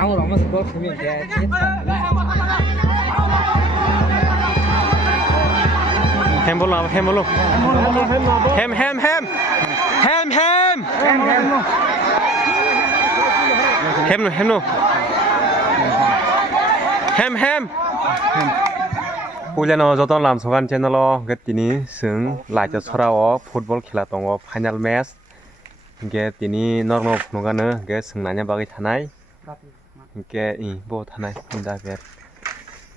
tahu orang masuk gol kami dia. Hem bolu, hem bolu. Hem. Hem. Pujan joton lam sogan channel o getini sung laja sora o football khela tongo final match ge tini normal phunugano ge sungnanya bagi thanai ge bo thanai da ber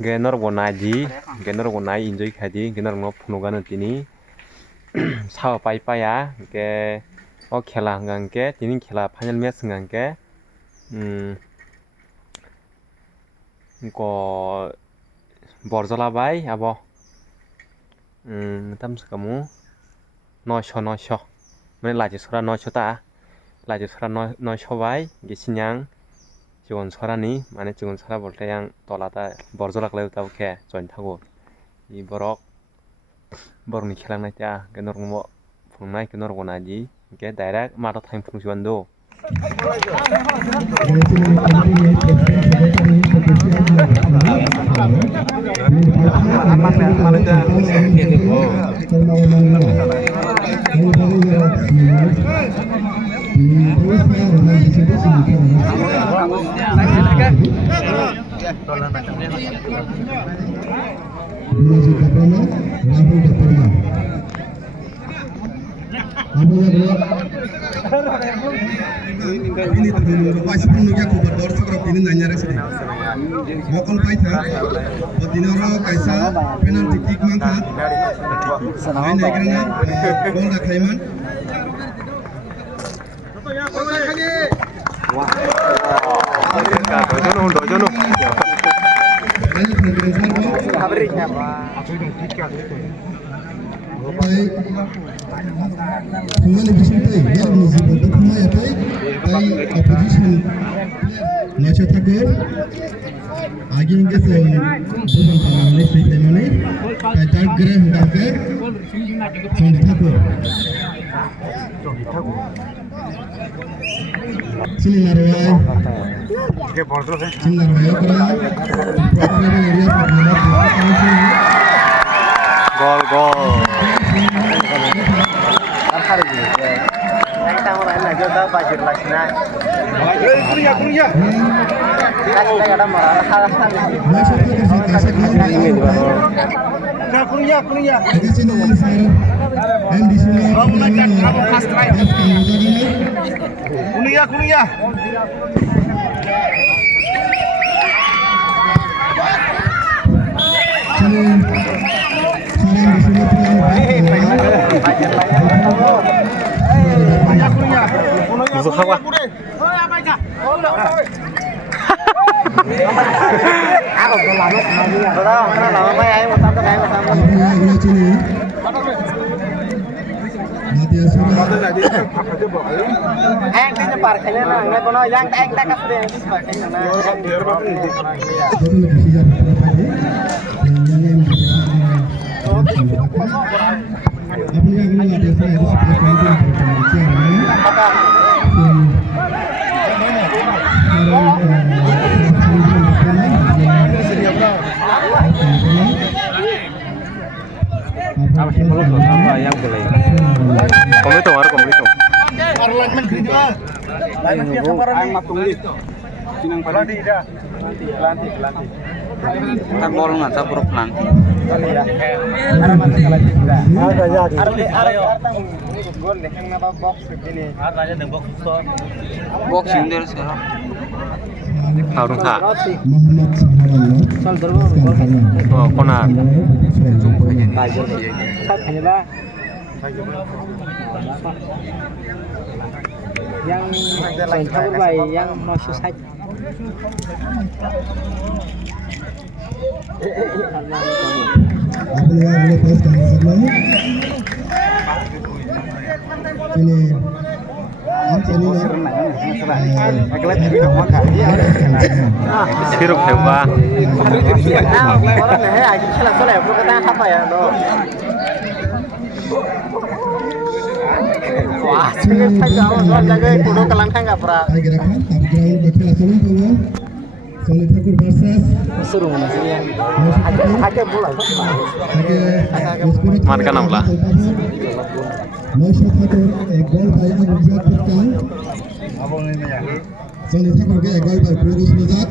ge norbo naji ge norbo nai enjoy khadi ge norbo phunugano tini sao pai paya ge o khela hangke tini khela final match hangke ko borjola bai abo tam kamu 900 mane laje sora 900 ta laje sora 900 bai gisinyang jigon sora ni mane jigon sora bolte yang tolata borjola kleu ta ke join thago i borok borni khelang naita genormo phungnai genorgo naji ke direct mata thaim phungsiwando ini masih penunggu kubar dorso kerap ini nanya resmi. Bokol paita, bodinoro kaisa penalti kick mangkat. Main negernya gol dah kaiman. dojono. Lanjut negerin sarbo. Baik, kembali di sini yang disebut pemain baik opposition Nacho Thakur आगे इनके से बुबन पाने से तेमने tiger ग्रह डाके सोनी ठाकुर चिनी नारवाई चिनी नारवाई करा proper area पर gol Musuh hawa. Harun kak. Oh, konar. Yang Thakur bai yang mau susah. Siruk hebat. Wah, saya tahu soal jaga kudu kelang nggak pernah. Sony Thakur versus suruh mana sih yang agak bola मान का नाम ला Noisha Thakur एक गोल by Abuzat Turkan Sony Thakur के एक गोल by Progress Nizat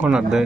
कौन ada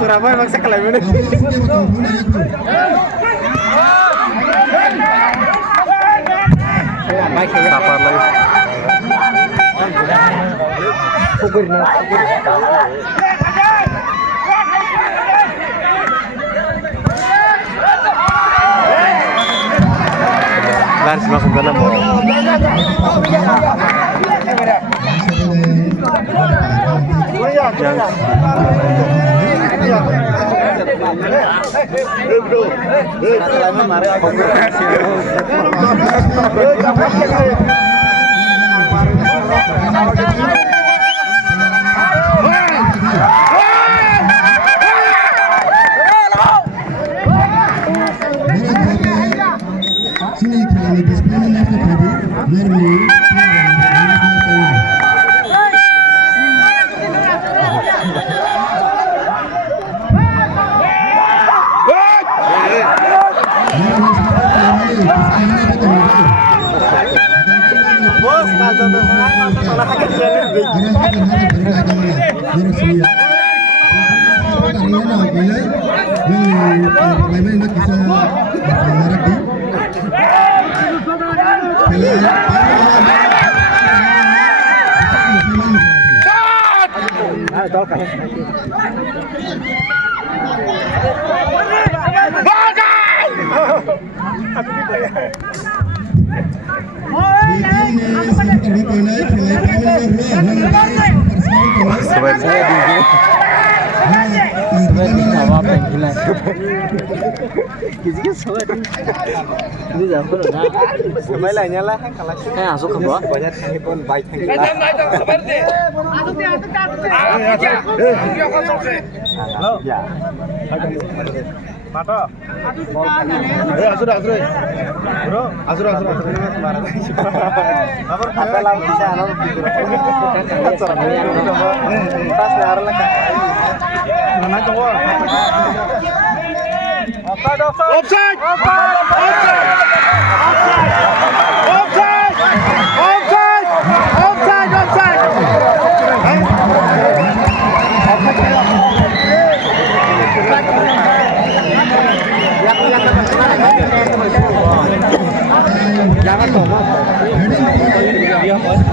Surabaya maksa klaim ini. Sapar lagi. Laris masuk dalam mau.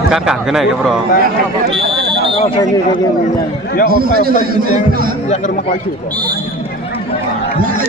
Kakak kena ya bro. Ya, offside yang ke rumah lagi. ₹10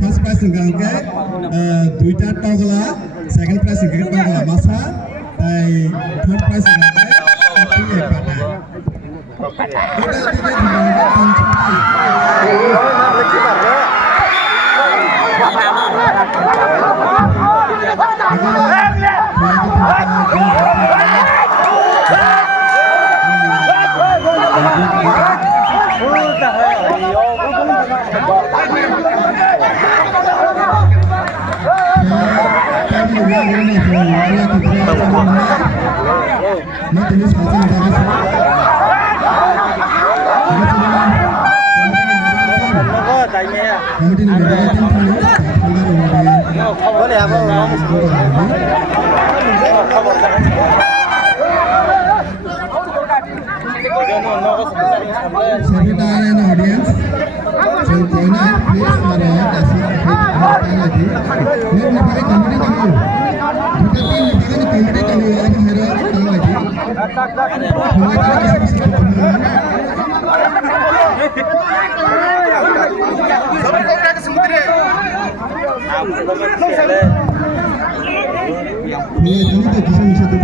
first prize engkangke duita togla second prize engkangke togla masa third prize engkangke kopi Secretary and audience, so join us please for lagi. Ini pakai comedy tamu. Kita pakai comedy tamu lagi hero tamu lagi. Ini tuh bisa tuh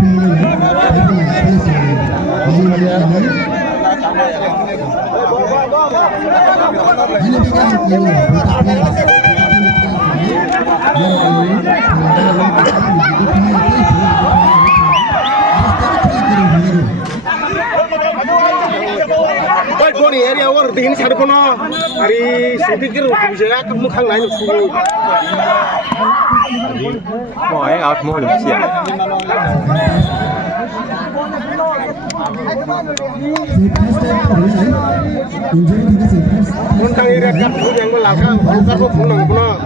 Boy, area war din sar kono ari sedikir bisa kamu khang lain suruh. Boy, out mau sia. Untang area kan yang melangkah, kalau kau pulang pulang.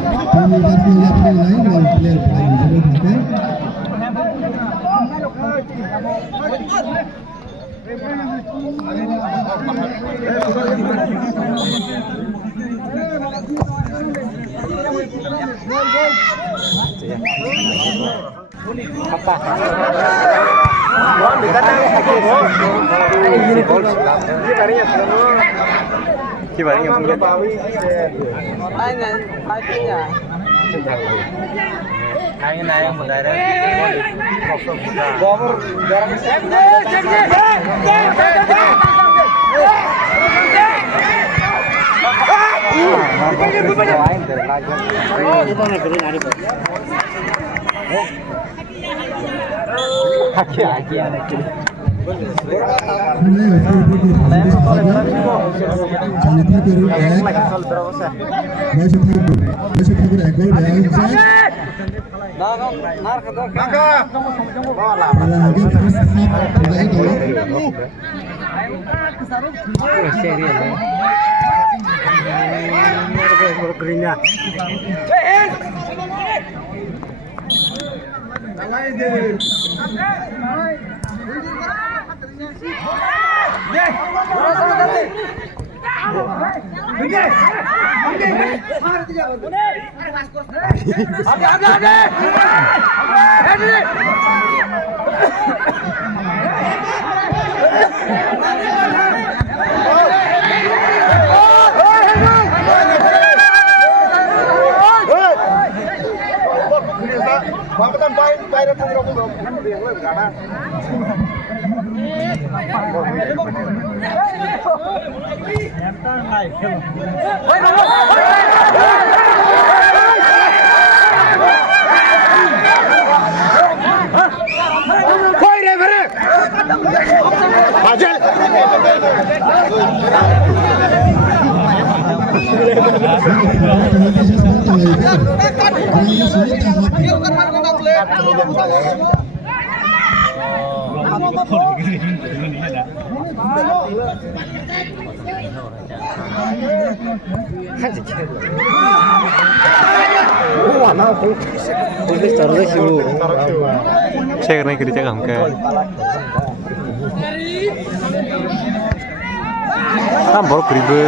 Kibarnya punya. Naik mendarat. Bapak kan bayar tanggung jawab Cek nih kerja kamu ke. Tambah kribe.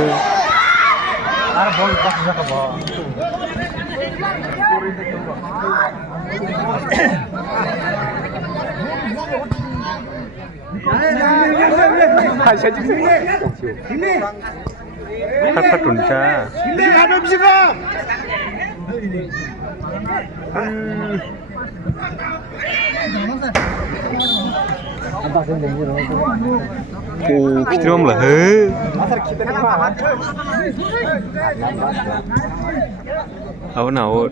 Apa tunca? Kita mau lah. Awal awal.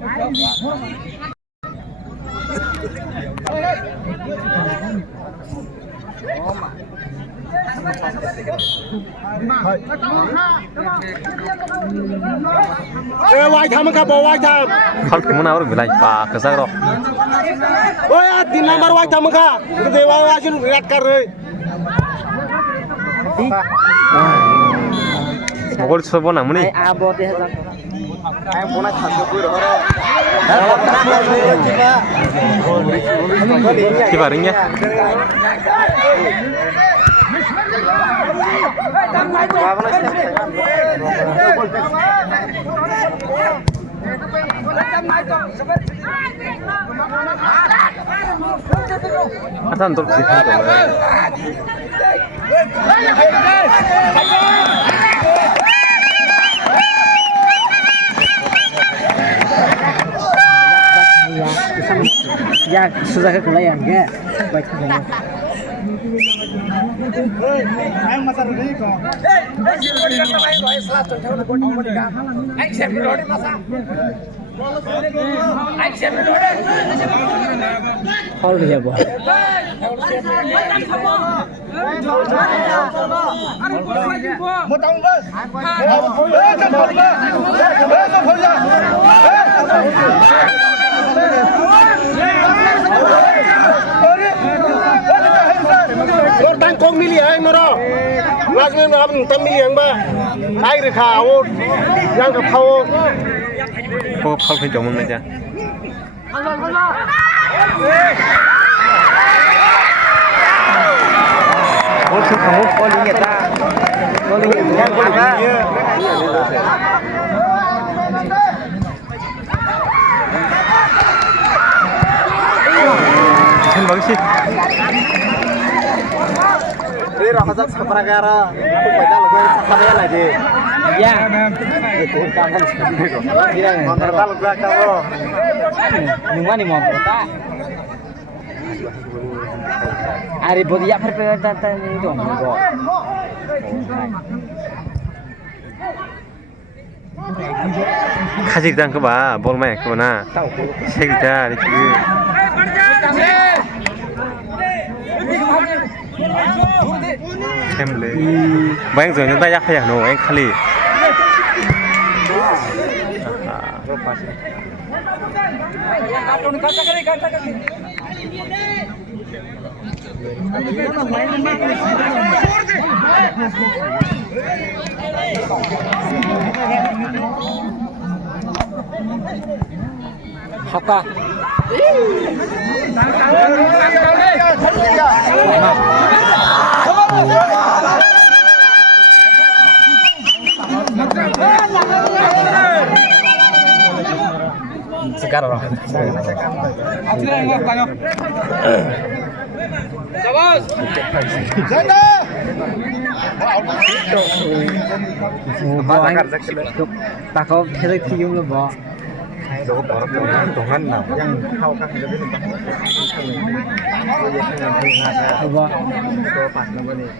Wai tham ka bo wai tham. Kalau kamu nawar bilai pak kesak roh. Oh ya 3 number wai tham ka. Dewa wai sun red kar re. Mogol sobo nang muni. Kibaringnya. Atan untuk sih. Ya sudah kekelayan ya. Baik saja. Hol dia bu. Tang kong mili ay moro. Lasmin ma am tam mili ang ba. Ai re khao. Yang ka phao. Kok phal phi jomong aja. Oh su kamu polinya ta. Polinya ta. Kan bagus sih. Ini rahasa seperagara. Aku pada lagu sakare lagi. Ya. Motor tal gua kamu. Nunggu nih motor ta. Ari bodi ya perpe ta dong go. Kasih kita ke ba, bol main ke mana? Cek kita di sini. Em lấy. Bánh rồi chúng ta dắt phải nổ anh khali. Apa? Sekarang. Bà có thế thì dùng là bỏ yangเข้าข้างจะไม่ถึงกันถูกป่ะตัวปัดแล้ววันนี้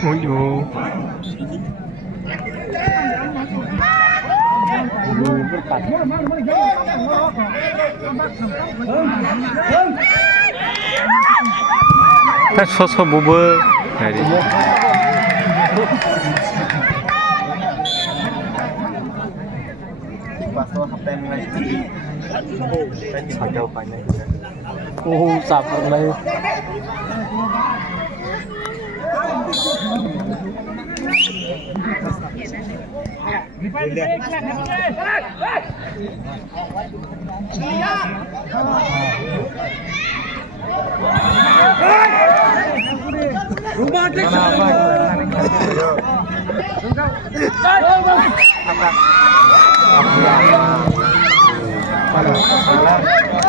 โอ้ยอยู่ถ้าซอบูเบอร์ไหนดิตัวขับเต็มเลยเป็นฉากเดียวไปเลย โอ้โหสับเลย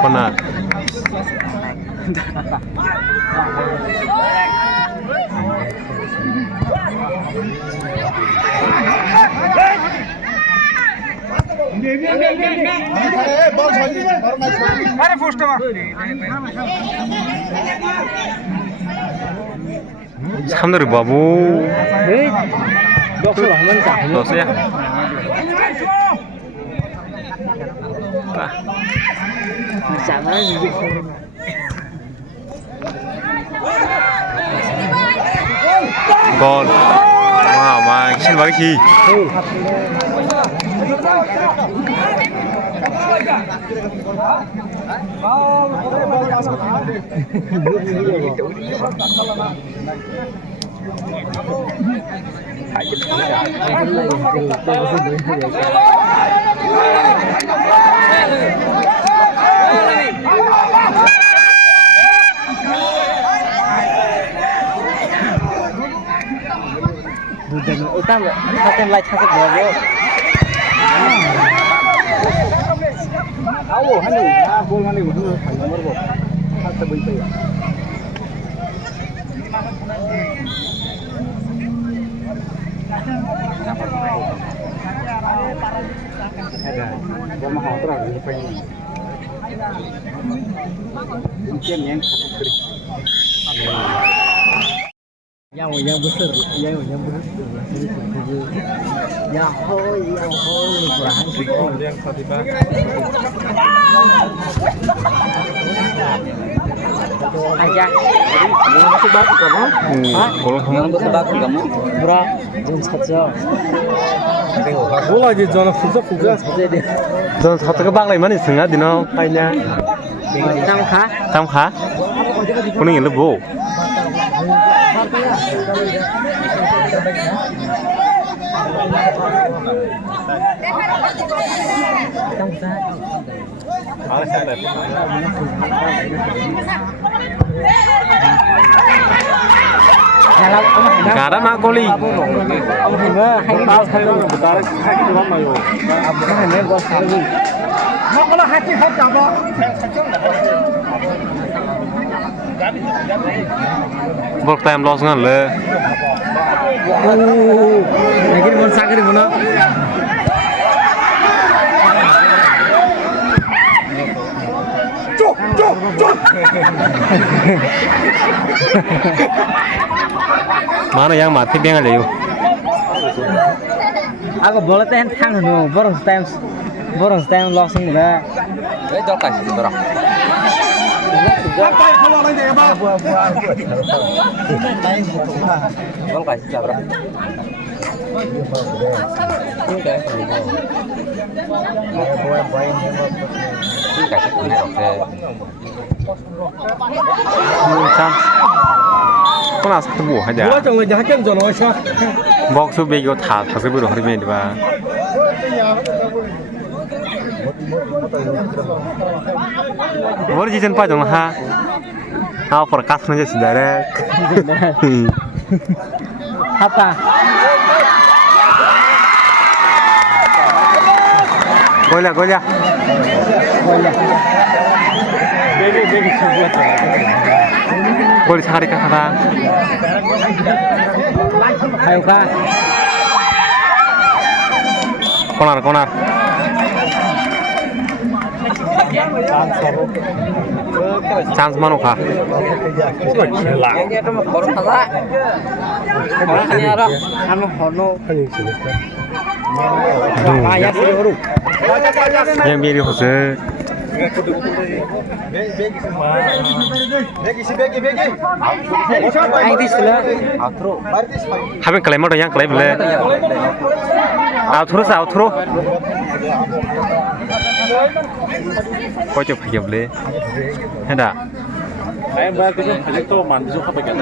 คนน่ะ참들이 바보. 역수로 하면 자. 넣었어요? 장난 이게. Gol. Wow, mà xin vào cái gì? Utang hatem lai chasik bago. Awo hani bol hani nomor bo. Hatta bunta ya. Ada bol mahal terang ni pengen. Mungkin yang satu kali. Yang besar, yang besar. Yang hoi, kurang sih. Yang ketiba. Aja. Yang masih baru kamu? Hah? Yang masih baru kamu? Berapa? Jam saja. Bola je jangan fuga saja dia. Jangan satu kebak lagi mana setengah dino kayaknya. Tam kah? Kuning lebu. Gak ada makoli. Bok time loss ngan le. Lagi di mana di mana? Cuk. Mana yang mati dia nggak ada. Aku boleh teh hang nu, borong stem loss nggak? Jauh kasih berapa? Jauh kasih berapa? Có nào sắp buổi hả dạ? Bữa trong người giá kem rồi nói sao? Bọc số bê có thả cái bữa đó đi về và What did you say dong ha? How for cut aja sudah deh. Apa? Golia. Golia. Gol sakari kata. Ayo ka. Konar. Chance mano ka. Ini tu korup kata. Ini ada anu hono. Ayah sih korup. Yang biru hose. Ayo di sebelah. Haben klaim ada yang klaim le. Outro. Kau coba hidup le. Hendak. Ayam bayar tu kan tu mandu apa kan?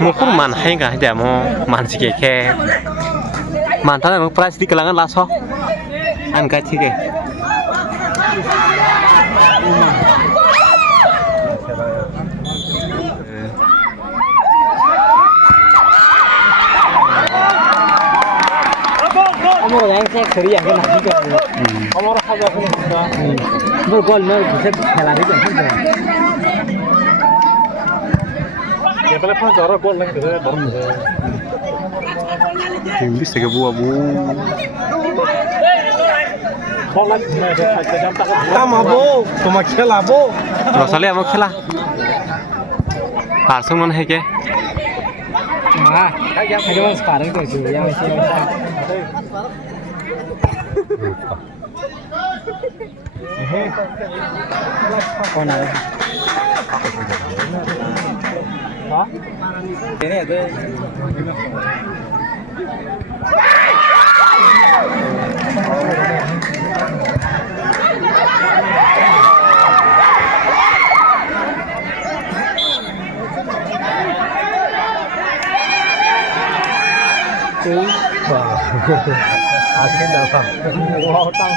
Mungkin man hay nggak aja mau man sih kayak mantan emang price di kalangan laso angkat sih kayak Kamu yang saya seri yang kena juga. Kamu orang apa yang kena? Bergol bisa kalah juga. Ya paling pas orang gol lagi tu baru. Ini bisa buat bu. Gol lagi Tama bu, cuma khela bu. Rosalia mau khela. Langsung mana heke? Ada yang sekarang tu sih yang masih. Kona. Hah? Ini ada. Akhirnya datang. Wow, tang.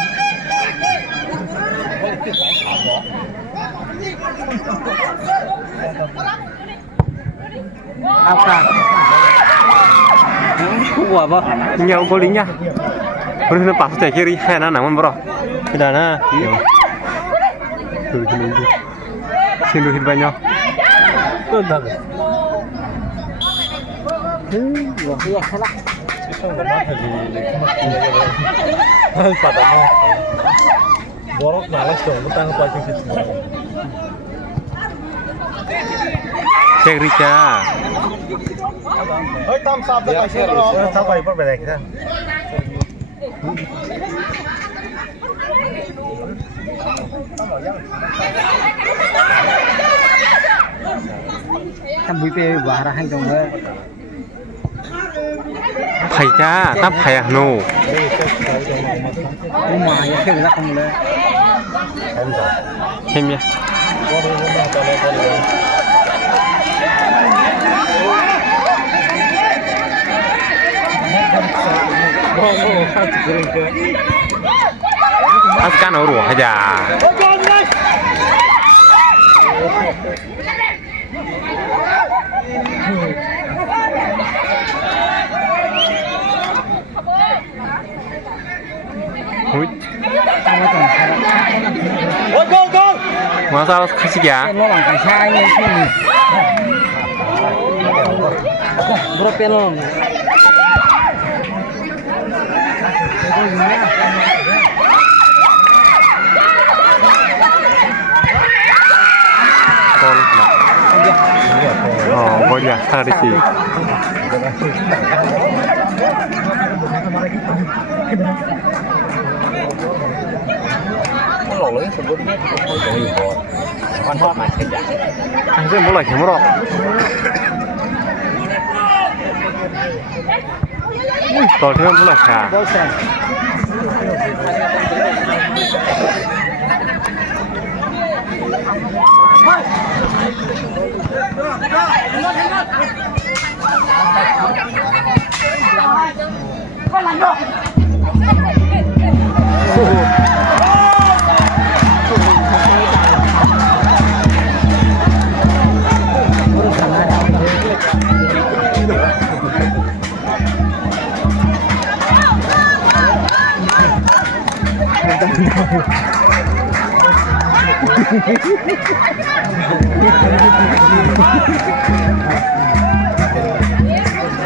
Apa? Gua apa? Nyau golingnya. Baru pas cek kiri, hena namun bro. Tidak na. Sindu hit banyak. Benar. Wah, iya salah. Pada mau. Borok malas dong, utang pacing sih. Cek Rica. Oi, tam sab dah kasih kalau sampai per belak ya. Kan bupe barahan dong be. Phải cha, tắp phải à nô. Rumah ya kira kamu le. Hem ya. Askan ở ruộng aja. Gol. Masa kasih ya? Lo lang kasih ini sini. Bro pelon. Oh, boleh hari sih. Anh mulai kemurok. Tol itu mulai kah?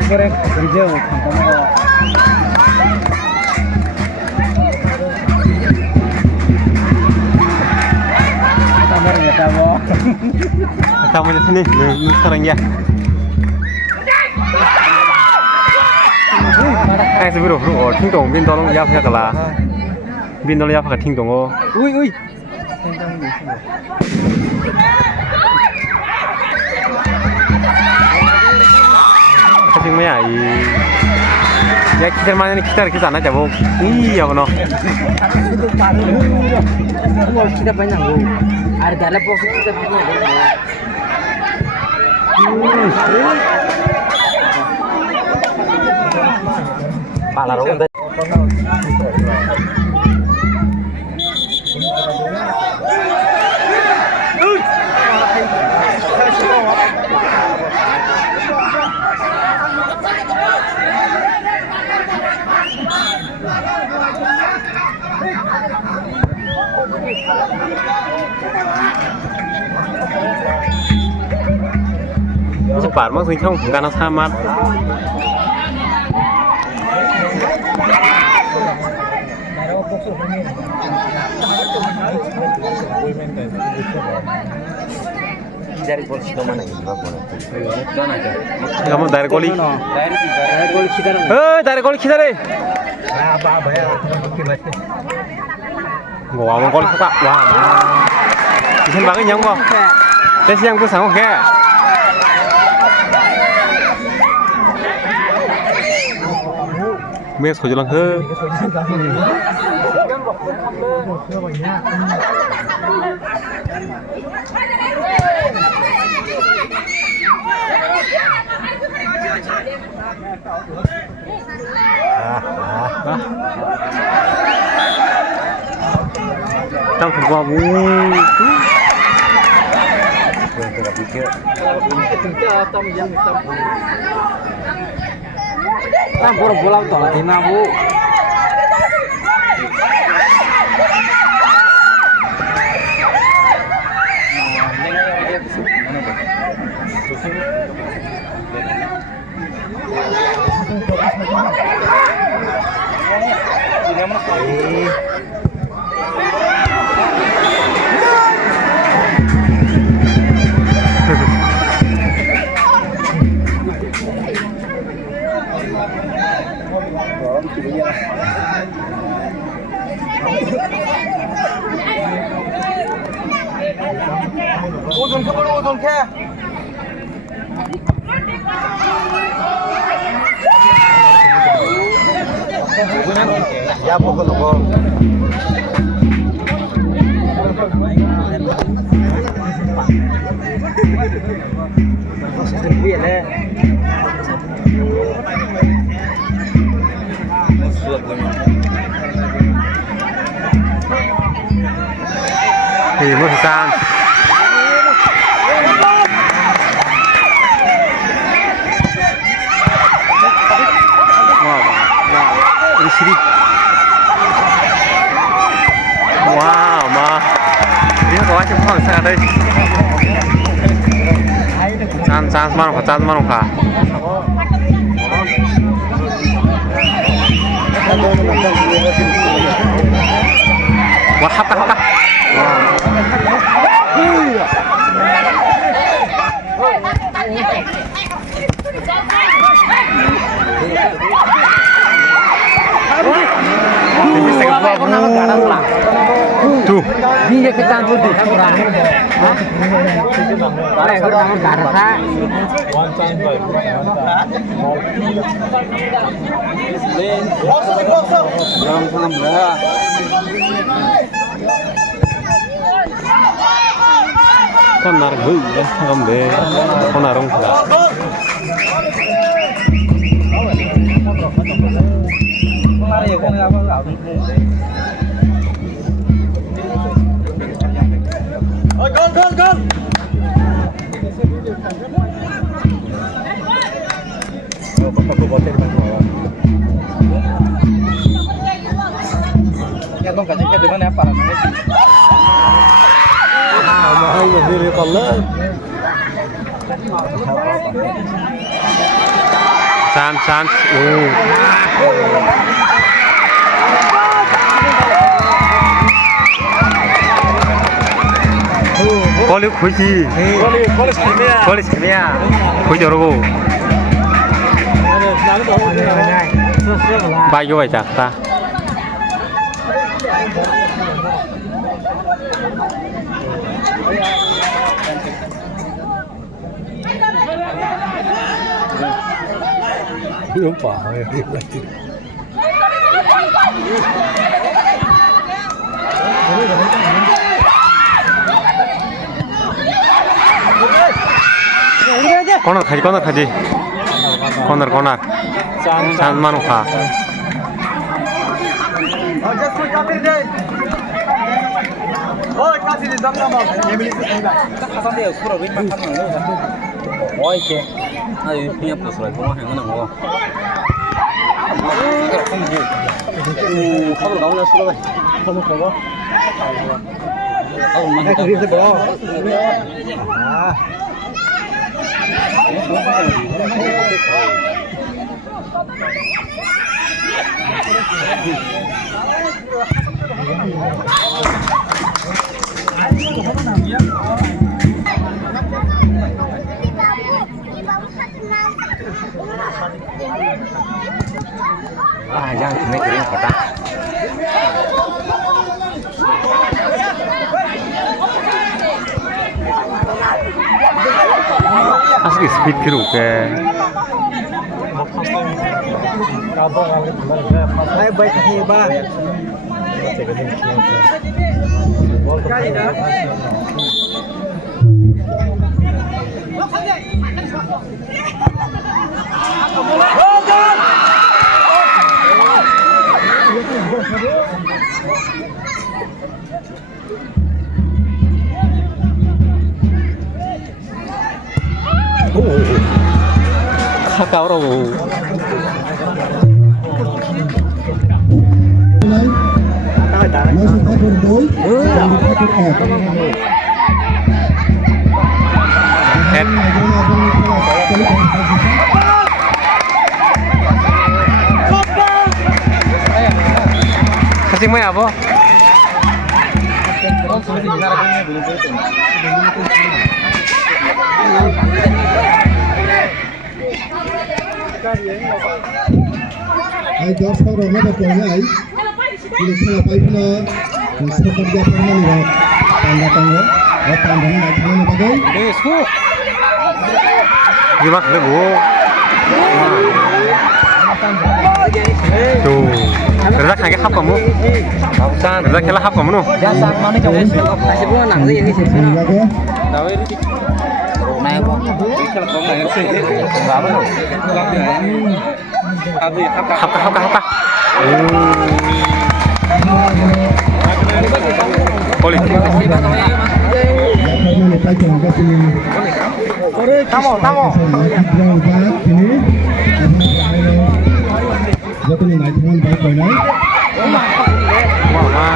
Goreng kerja kamu kamarnya tahu Kamu di sini, sering ya. sebelum bro, ting dong, bin tolong ya pakai lah. Bin tolong ya pakai ting dong oh. Ui. Kasih maya ya kita mana ni kita sana jauh. Iya kono. Kita banyak loh. Harga lepok kita punya. Pala rokan tadi. Cepat mas sing không karena sama. Dari polisi mana ini Kamu dari koli? Dari koli kita. Dari koli kita deh. Apa ya? Gua mau koli suka. Wah. Isin bagay nyang ko. Tes yang ku sango ke. Mes ko jalan ke. Tang gua bu. Kan bola tol di Bu. Ozon ke. Ya pokok. Mau hitam. Ini sini. Wow, mah. Ini kau aja pun saya ada. Can mana kah? Wah, apa? Tuh. Dia kita tuh kurang. Boleh kurang karena Kan narik hui ya, ngambil. Kau narung sudah. chance Koli kuji, koli sebenarnya, kuji orang bayu aja ta. Lupa. Corner kaji. Corner. Chance manu kha. Yang ini kering kotak. Asli speed kira ke. Baik ni bang. Kakak orang. Masuk takur boy, takur off. Kasih mai apa? Ai dors kau orang apa kau ni? Ini kalau paipna, seperti dia pernah ni, tanda, tanda ni macam mana bagai? Gimana le bu? Tuh, kerja kagak hap kamu? Kerja kela hap kamu nu? Jangan mau ni jauh sih. Masih bukan nang sih ini sih. Này không? Hap. Poli. Tamo. Jatuh ni naik teman baik kau naik. Mama.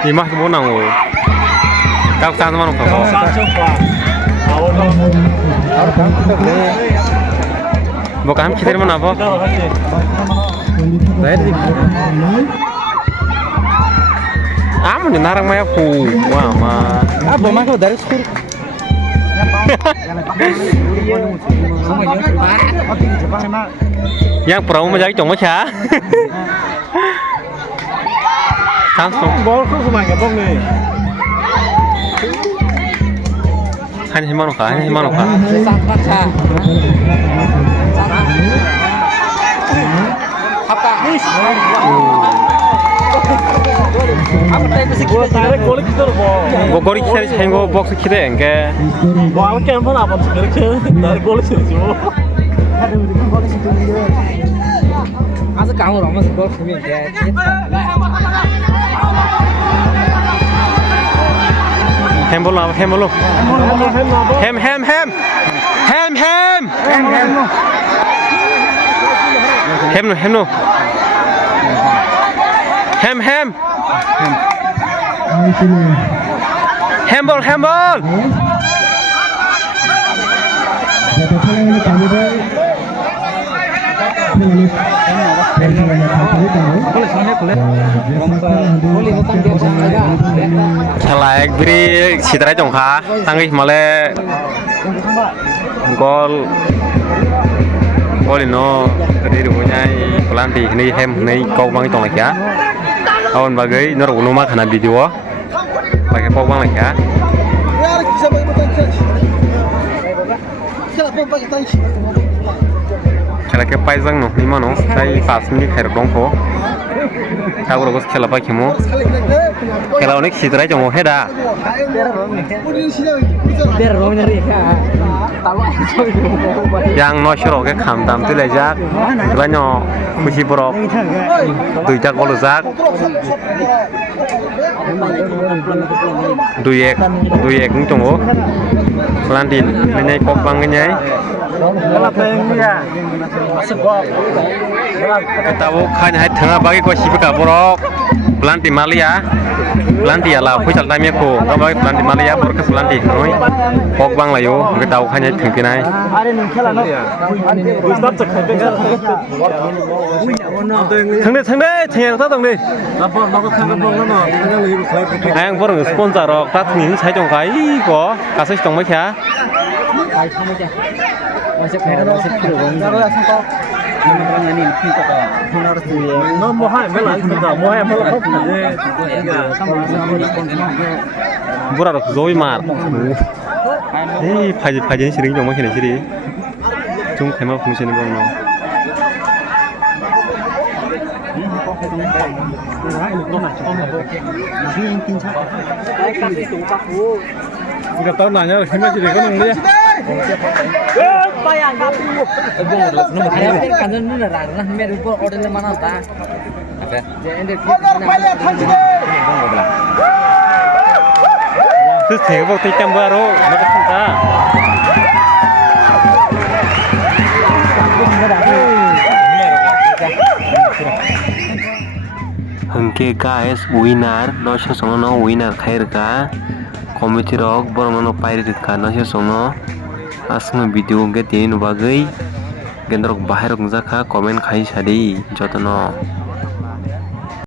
Imah semua nanggu. Kau sana mana kau? Bukan kita mana apa? Amun narang maya ku, wah mah. Apa kau dari sekolah? Yang perahu menjadi cong macam. Langsung. Bol tu semua yang bol ni. 한 해만 가, 한 해만 가. 쌍파차. 아빠. 아빠 타이거 시키는 사람 골 기다려 봐. 뭐 거리 키를 챙고 복스 키대 이게. 뭐 아무렇게 한번 안 봤어. 그렇게 나를 골 치죠. 아주 강으로 하면서 골 치면 돼. 햄볼로 나와, 햄볼로. 햄. 햄노. 햄. 햄볼. खेला एक बरी सिद्राय दंखा थांगै माले gol ino ri runyai pelanti ni hem nei kau bang tong lek ya awan bagai nor unuma khana video pakai kau bang lek ya खेला के पाइजang no ni mano tai 5 minit khair dong ko Kaguro gos खेला पाइ खेमो खेला अनेक सिद्राय दङ हेदा yang no shiro ke kham tam tu lejak banyo khushi borok duita gol jak duyek ning tongo pelantin ngai kok bang ngai tahu kan hai tengah bagi ko sibika borok pelanti malia pelanti ala pucal tamia ko bagi pelanti malia borok ke pelanti noi kok bang layo ke tahu kan hai tengkinai thangde theng ta dong ni ang borong sponsor rok ta thing sai jong kai ko kasai tong mai kha Bura rok zoi mar. Hei, phaji siring jong ma khene siri. Chung khaima phungse ni bang no. Enggak tahu nanya khaima siri kan nang dia. Bayang kapu. Ayam kan nu narang nah mer ko order mana ta. Apa? Jadi terus saya waktu itu baru nak cinta. Hengke guys winner no sono winner khair ka committee rok bormono pirate ka no sono asmo video ge tin bagai gendrok bahar jaka comment khai sadi jotono